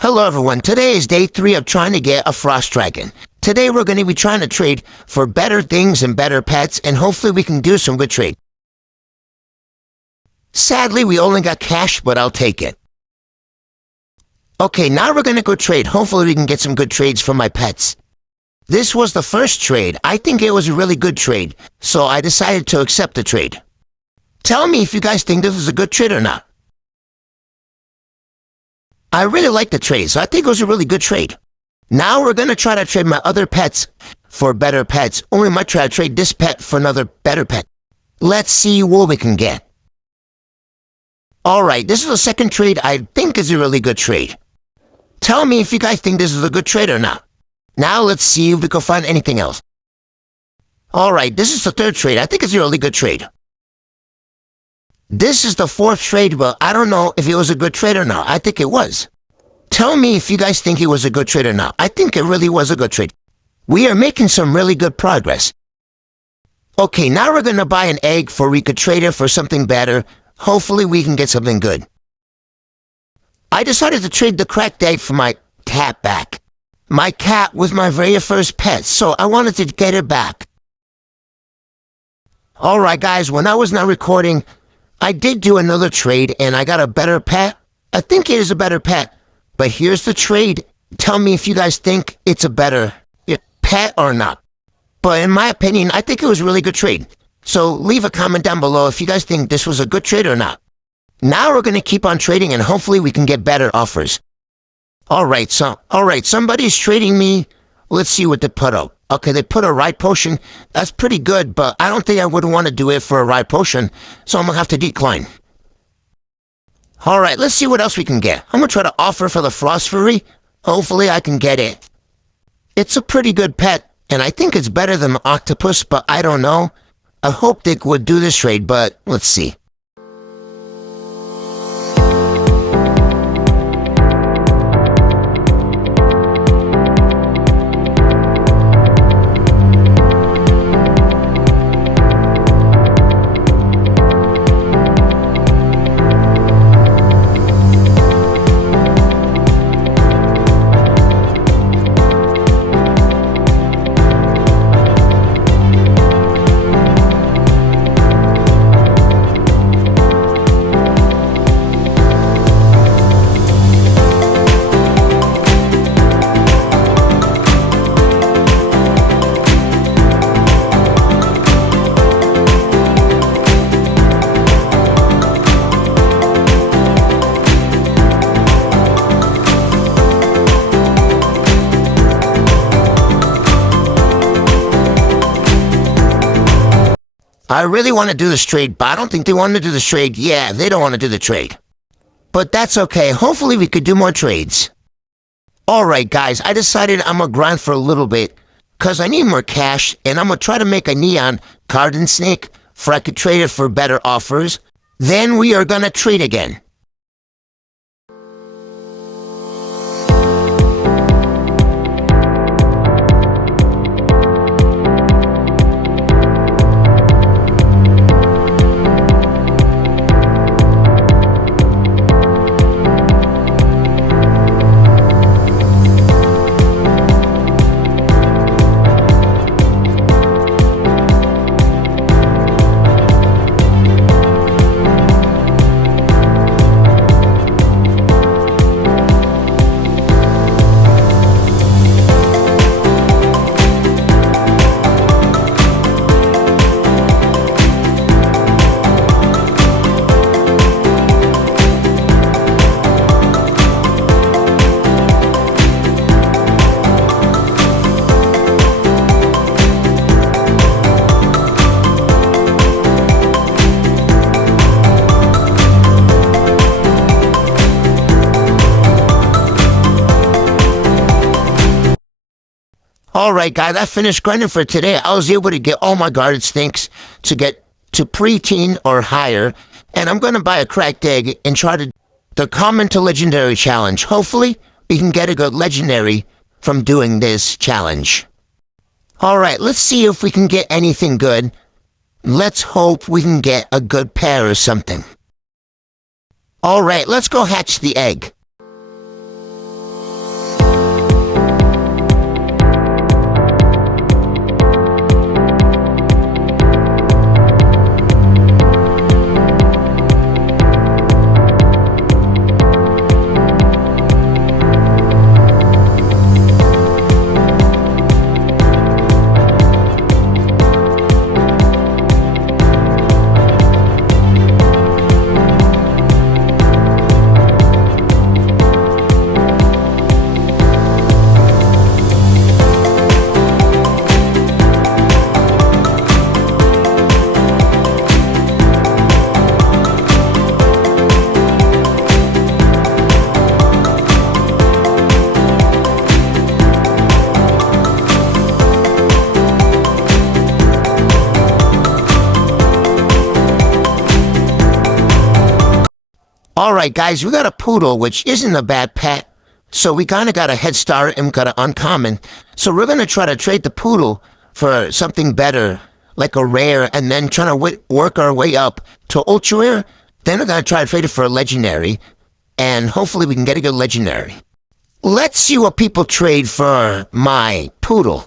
Hello everyone, today is day 3 of trying to get a frost dragon. Today we're going to be trying to trade for better things and better pets, and hopefully we can do some good trade. Sadly, we only got cash, but I'll take it. Okay, now we're going to go trade. Hopefully we can get some good trades from my pets. This was the first trade. I think it was a really good trade, so I decided to accept the trade. Tell me if you guys think this is a good trade or not. I really like the trade, so I think it was a really good trade. Now we're going to try to trade my other pets for better pets, or we might try to trade this pet for another better pet. Let's see what we can get. Alright, this is the second trade I think is a really good trade. Tell me if you guys think this is a good trade or not. Now let's see if we can find anything else. Alright, this is the third trade. I think it's a really good trade. This is the fourth trade, but I don't know if it was a good trade or not. I think it was. Tell me if you guys think it was a good trade or not. I think it really was a good trade. We are making some really good progress. Okay, now we're going to buy an egg for we could trade it for something better. Hopefully we can get something good. I decided to trade the cracked egg for my cat back. My cat was my very first pet, so I wanted to get it back. Alright guys, when I was not recording, I did do another trade and I got a better pet. I think it is a better pet, but here's the trade. Tell me if you guys think it's a better pet or not. But in my opinion, I think it was a really good trade. So leave a comment down below if you guys think this was a good trade or not. Now we're going to keep on trading and hopefully we can get better offers. Alright, somebody's trading me. Let's see what they put up. Okay, they put a ride potion. That's pretty good, but I don't think I would want to do it for a ride potion, so I'm going to have to decline. Alright, let's see what else we can get. I'm going to try to offer for the Frost Fury. Hopefully I can get it. It's a pretty good pet, and I think it's better than the octopus, but I don't know. I hope they would do this trade, but let's see. I really want to do this trade, but I don't think they want to do this trade. Yeah, they don't want to do the trade. But that's okay. Hopefully we could do more trades. Alright guys, I decided I'm going to grind for a little bit because I need more cash, and I'm going to try to make a neon garden snake for I could trade it for better offers. Then we are going to trade again. Alright guys, I finished grinding for today. I was able to get all my garden snakes to get to preteen or higher. And I'm going to buy a cracked egg and try the common to legendary challenge. Hopefully, we can get a good legendary from doing this challenge. Alright, let's see if we can get anything good. Let's hope we can get a good pair or something. Alright, let's go hatch the egg. Alright guys, we got a poodle, which isn't a bad pet. So we kinda got a head start and got an uncommon. So we're gonna try to trade the poodle for something better, like a rare, and then trying to work our way up to ultra rare. Then we're gonna try to trade it for a legendary, and hopefully we can get a good legendary. Let's see what people trade for my poodle.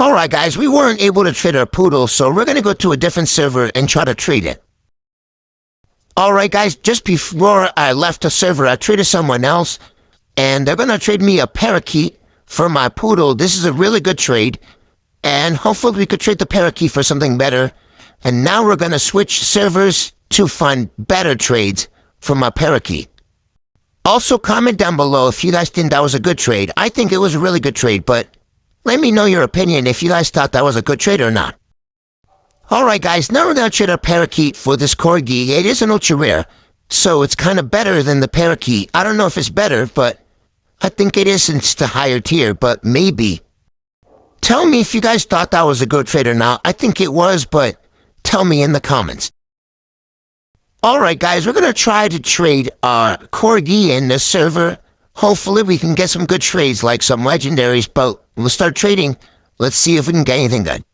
Alright guys, we weren't able to trade our poodle, so we're gonna go to a different server and try to trade it. Alright guys, just before I left the server, I traded someone else, and they're gonna trade me a parakeet for my poodle. This is a really good trade, and hopefully we could trade the parakeet for something better. And now we're gonna switch servers to find better trades for my parakeet. Also, comment down below if you guys think that was a good trade. I think it was a really good trade, but let me know your opinion if you guys thought that was a good trade or not. Alright guys, now we're gonna trade our parakeet for this corgi. It is an ultra rare, so it's kind of better than the parakeet. I don't know if it's better, but I think it is since it's the higher tier, but maybe. Tell me if you guys thought that was a good trade or not. I think it was, but tell me in the comments. Alright guys, we're gonna try to trade our corgi in this server. Hopefully we can get some good trades like some legendaries, but we'll start trading. Let's see if we can get anything good.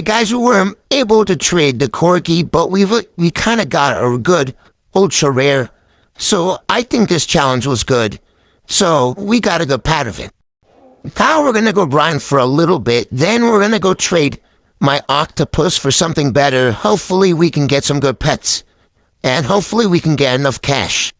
Alright guys, we were able to trade the corgi, but we kind of got a good ultra rare. So I think this challenge was good. So we got a good part of it. Now we're gonna go grind for a little bit, then we're gonna go trade my octopus for something better. Hopefully we can get some good pets. And hopefully we can get enough cash.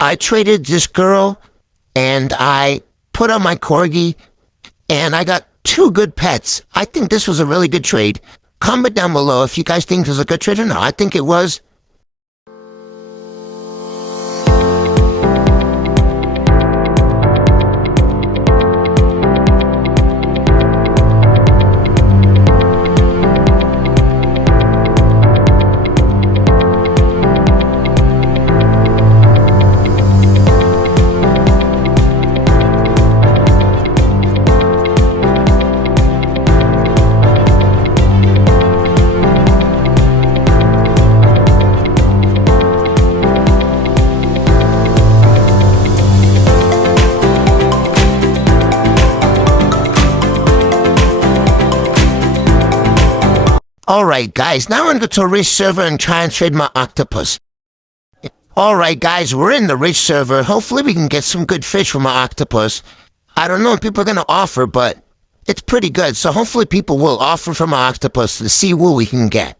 I traded this girl, and I put on my corgi, and I got 2 good pets. I think this was a really good trade. Comment down below if you guys think this was a good trade or not. I think it was. Alright guys, now I'm going to go to a rich server and try and trade my octopus. Alright guys, we're in the rich server. Hopefully we can get some good fish from my octopus. I don't know what people are going to offer, but it's pretty good. So hopefully people will offer from my octopus to see what we can get.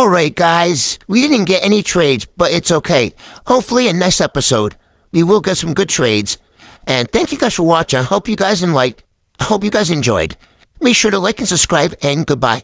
Alright, guys. We didn't get any trades, but it's okay. Hopefully, in next episode, we will get some good trades. And thank you guys for watching. I hope you guys enjoyed. Make sure to like and subscribe, and goodbye.